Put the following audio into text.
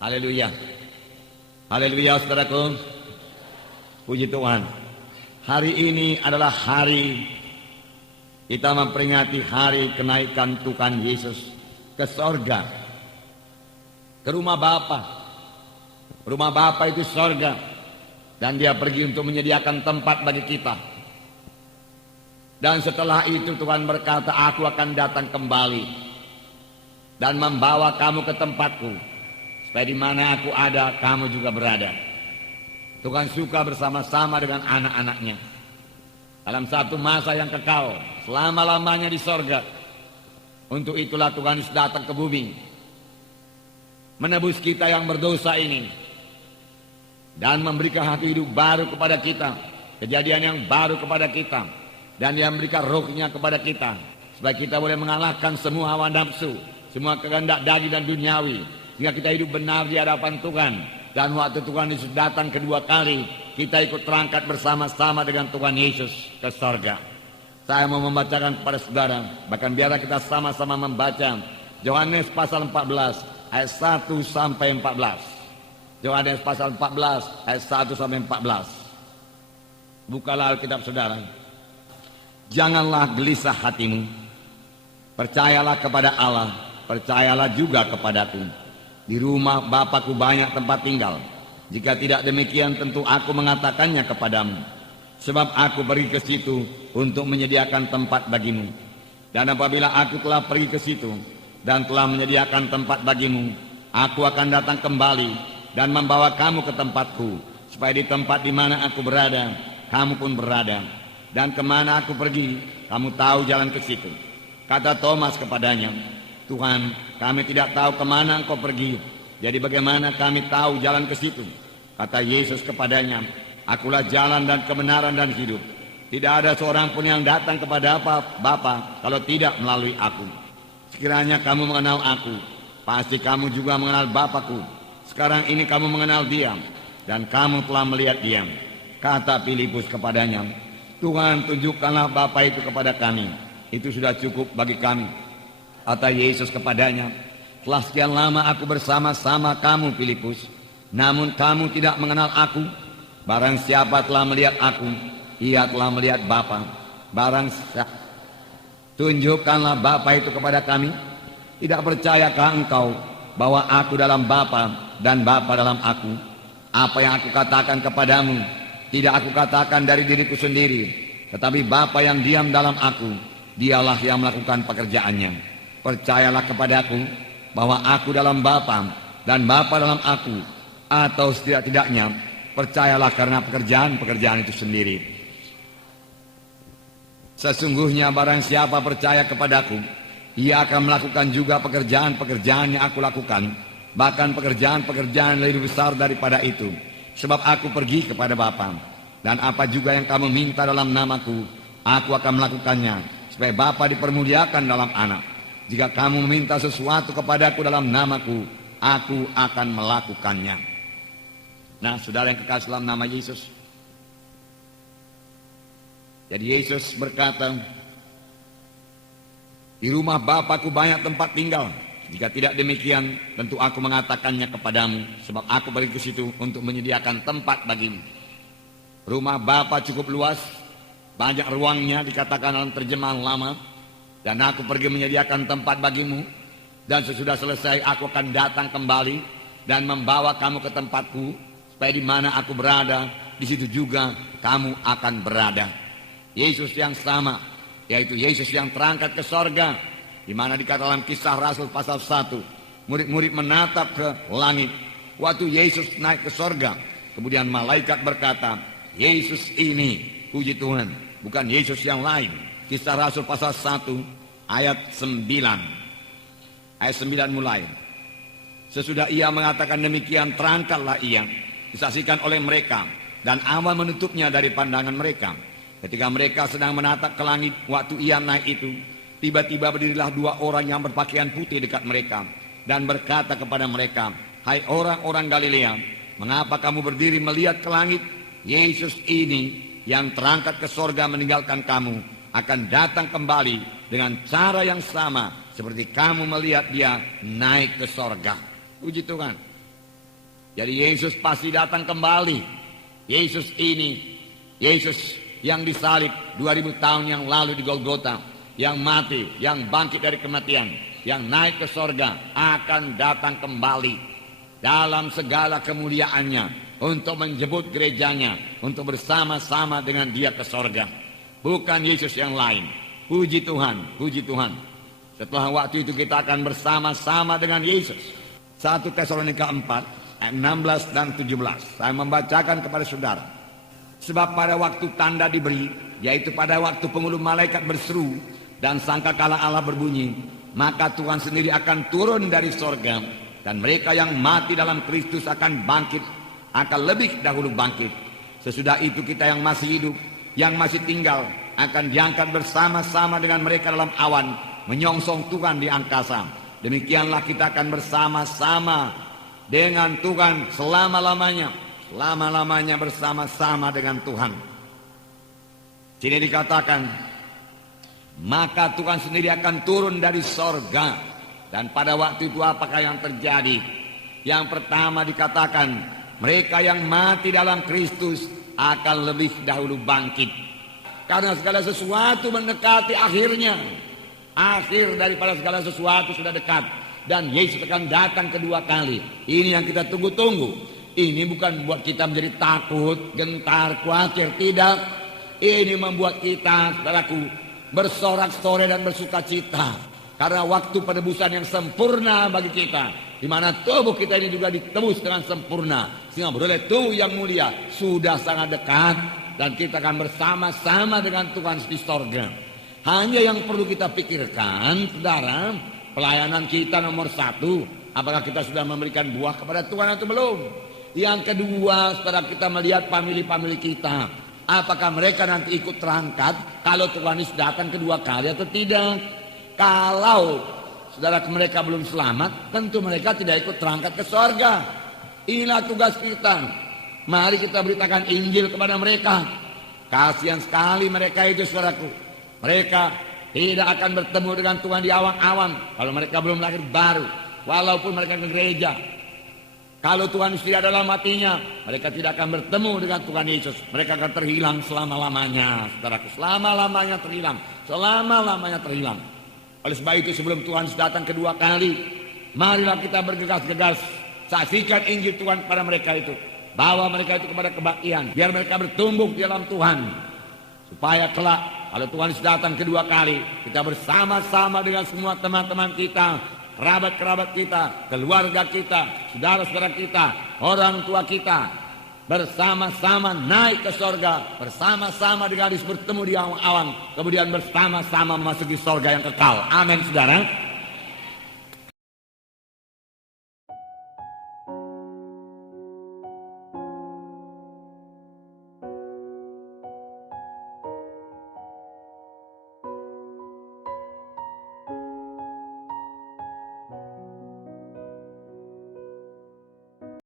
Haleluya. Haleluya saudaraku. Puji Tuhan. Hari ini adalah hari kita memperingati hari kenaikan Tuhan Yesus ke sorga, ke rumah Bapa. Rumah Bapa itu sorga, dan dia pergi untuk menyediakan tempat bagi kita. Dan setelah itu Tuhan berkata, aku akan datang kembali dan membawa kamu ke tempatku, supaya di mana aku ada, kamu juga berada. Tuhan suka bersama-sama dengan anak-anaknya dalam satu masa yang kekal, selama-lamanya di sorga. Untuk itulah Tuhan Yesus datang ke bumi, menebus kita yang berdosa ini, dan memberikan hati hidup baru kepada kita, kejadian yang baru kepada kita, dan dia memberikan rohnya kepada kita, supaya kita boleh mengalahkan semua hawa nafsu, semua kehendak daging dan duniawi, sehingga kita hidup benar di hadapan Tuhan. Dan waktu Tuhan Yesus datang kedua kali, kita ikut terangkat bersama-sama dengan Tuhan Yesus ke sorga. Saya mau membacakan kepada saudara, bahkan biarlah kita sama-sama membaca Yohanes pasal 14 ayat 1 sampai 14. Yohanes pasal 14 ayat 1 sampai 14. Bukalah Alkitab saudara. Janganlah gelisah hatimu. Percayalah kepada Allah, percayalah juga kepadaku. Di rumah Bapakku banyak tempat tinggal. Jika tidak demikian, tentu aku mengatakannya kepadamu. Sebab aku pergi ke situ untuk menyediakan tempat bagimu. Dan apabila aku telah pergi ke situ dan telah menyediakan tempat bagimu, aku akan datang kembali dan membawa kamu ke tempatku, supaya di tempat di mana aku berada, kamu pun berada. Dan kemana aku pergi, kamu tahu jalan ke situ. Kata Thomas kepadanya, Tuhan, kami tidak tahu kemana engkau pergi, jadi bagaimana kami tahu jalan ke situ? Kata Yesus kepadanya, akulah jalan dan kebenaran dan hidup. Tidak ada seorang pun yang datang kepada Bapa kalau tidak melalui aku. Sekiranya kamu mengenal aku, pasti kamu juga mengenal Bapakku. Sekarang ini kamu mengenal Dia, dan kamu telah melihat Dia. Kata Filipus kepadanya, Tuhan, tunjukkanlah Bapa itu kepada kami, itu sudah cukup bagi kami. Kata Yesus kepadanya, telah sekian lama aku bersama-sama kamu Filipus, namun kamu tidak mengenal aku. Barang siapa telah melihat aku, ia telah melihat Bapa. Tunjukkanlah Bapa itu kepada kami. Tidak percayakah engkau bahwa aku dalam Bapa dan Bapa dalam aku? Apa yang aku katakan kepadamu, tidak aku katakan dari diriku sendiri, tetapi Bapa yang diam dalam aku, dialah yang melakukan pekerjaannya. Percayalah kepadaku bahwa aku dalam Bapa dan Bapa dalam aku, atau setidak-tidaknya percayalah karena pekerjaan-pekerjaan itu sendiri. Sesungguhnya barang siapa percaya kepadaku, ia akan melakukan juga pekerjaan-pekerjaan yang aku lakukan, bahkan pekerjaan-pekerjaan lebih besar daripada itu. Sebab aku pergi kepada Bapa, dan apa juga yang kamu minta dalam namaku, aku akan melakukannya, supaya Bapa dipermuliakan dalam anak. Jika kamu meminta sesuatu kepadaku dalam namaku, aku akan melakukannya. Nah, saudara yang kekasih dalam nama Yesus. Jadi Yesus berkata, di rumah Bapakku banyak tempat tinggal. Jika tidak demikian, tentu aku mengatakannya kepadamu, sebab aku pergi ke situ untuk menyediakan tempat bagimu. Rumah Bapa cukup luas, banyak ruangnya, dikatakan dalam terjemahan lama. Dan aku pergi menyediakan tempat bagimu, dan sesudah selesai aku akan datang kembali dan membawa kamu ke tempatku, supaya di mana aku berada, di situ juga kamu akan berada. Yesus yang sama, yaitu Yesus yang terangkat ke sorga, di mana dikatakan dalam Kisah Rasul pasal 1, murid-murid menatap ke langit. Waktu Yesus naik ke sorga, kemudian malaikat berkata, Yesus ini, puji Tuhan, bukan Yesus yang lain. Kisah Rasul pasal 1 ayat 9. Ayat 9 mulai. Sesudah ia mengatakan demikian, terangkatlah ia, disaksikan oleh mereka, dan awan menutupnya dari pandangan mereka. Ketika mereka sedang menatap ke langit, waktu ia naik itu, tiba-tiba berdirilah dua orang yang berpakaian putih dekat mereka, dan berkata kepada mereka, hai orang-orang Galilea, mengapa kamu berdiri melihat ke langit? Yesus ini yang terangkat ke sorga meninggalkan kamu, akan datang kembali dengan cara yang sama seperti kamu melihat dia naik ke sorga. Puji Tuhan. Jadi Yesus pasti datang kembali. Yesus ini, Yesus yang disalib 2000 tahun yang lalu di Golgota, yang mati, yang bangkit dari kematian, yang naik ke sorga, akan datang kembali dalam segala kemuliaannya untuk menjemput gerejanya, untuk bersama-sama dengan dia ke sorga. Bukan Yesus yang lain. Puji Tuhan, puji Tuhan. Setelah waktu itu kita akan bersama-sama dengan Yesus. 1 Tesalonika 4 ayat 16 dan 17. Saya membacakan kepada saudara. Sebab pada waktu tanda diberi, yaitu pada waktu penghulu malaikat berseru dan sangkakala Allah berbunyi, maka Tuhan sendiri akan turun dari sorga, dan mereka yang mati dalam Kristus akan bangkit, akan lebih dahulu bangkit. Sesudah itu kita yang masih hidup, yang masih tinggal, akan diangkat bersama-sama dengan mereka dalam awan, menyongsong Tuhan di angkasa. Demikianlah kita akan bersama-sama dengan Tuhan selama-lamanya. Selama-lamanya bersama-sama dengan Tuhan. Sini dikatakan, maka Tuhan sendiri akan turun dari sorga. Dan pada waktu itu apakah yang terjadi? Yang pertama dikatakan, mereka yang mati dalam Kristus akan lebih dahulu bangkit. Karena segala sesuatu mendekati akhirnya. Akhir daripada segala sesuatu sudah dekat. Dan Yesus akan datang kedua kali. Ini yang kita tunggu-tunggu. Ini bukan membuat kita menjadi takut, gentar, khawatir. Tidak. Ini membuat kita, saudaraku, bersorak-sorai dan bersuka cita. Karena waktu penebusan yang sempurna bagi kita, di mana tubuh kita ini juga ditebus dengan sempurna, sehingga beroleh tubuh yang mulia, sudah sangat dekat. Dan kita akan bersama-sama dengan Tuhan di sorga. Hanya yang perlu kita pikirkan, saudara, pelayanan kita nomor 1, apakah kita sudah memberikan buah kepada Tuhan atau belum? Yang kedua, saudara, kita melihat famili-famili kita, apakah mereka nanti ikut terangkat kalau Tuhan Yesus datang kedua kali atau tidak. Kalau saudara mereka belum selamat, tentu mereka tidak ikut terangkat ke sorga. Inilah tugas kita. Mari kita beritakan Injil kepada mereka. Kasihan sekali mereka itu, saudaraku. Mereka tidak akan bertemu dengan Tuhan di awan-awan kalau mereka belum lahir baru, walaupun mereka ke gereja. Kalau Tuhan Yesus tidak dalam hatinya, mereka tidak akan bertemu dengan Tuhan Yesus. Mereka akan terhilang selama-lamanya, saudaraku. Selama-lamanya terhilang. Selama-lamanya terhilang. Oleh sebab itu, sebelum Tuhan Yesus datang kedua kali, marilah kita bergegas-gegas saksikan Injil Tuhan kepada mereka itu. Bawa mereka itu kepada kebaktian, biar mereka bertumbuh di dalam Tuhan. Supaya kelak kalau Tuhan Yesus datang kedua kali, kita bersama-sama dengan semua teman-teman kita, kerabat-kerabat kita, keluarga kita, saudara-saudara kita, orang tua kita, bersama-sama naik ke sorga, bersama-sama dengan Yesus bertemu di awan-awan, kemudian bersama-sama memasuki sorga yang kekal. Amin, saudara.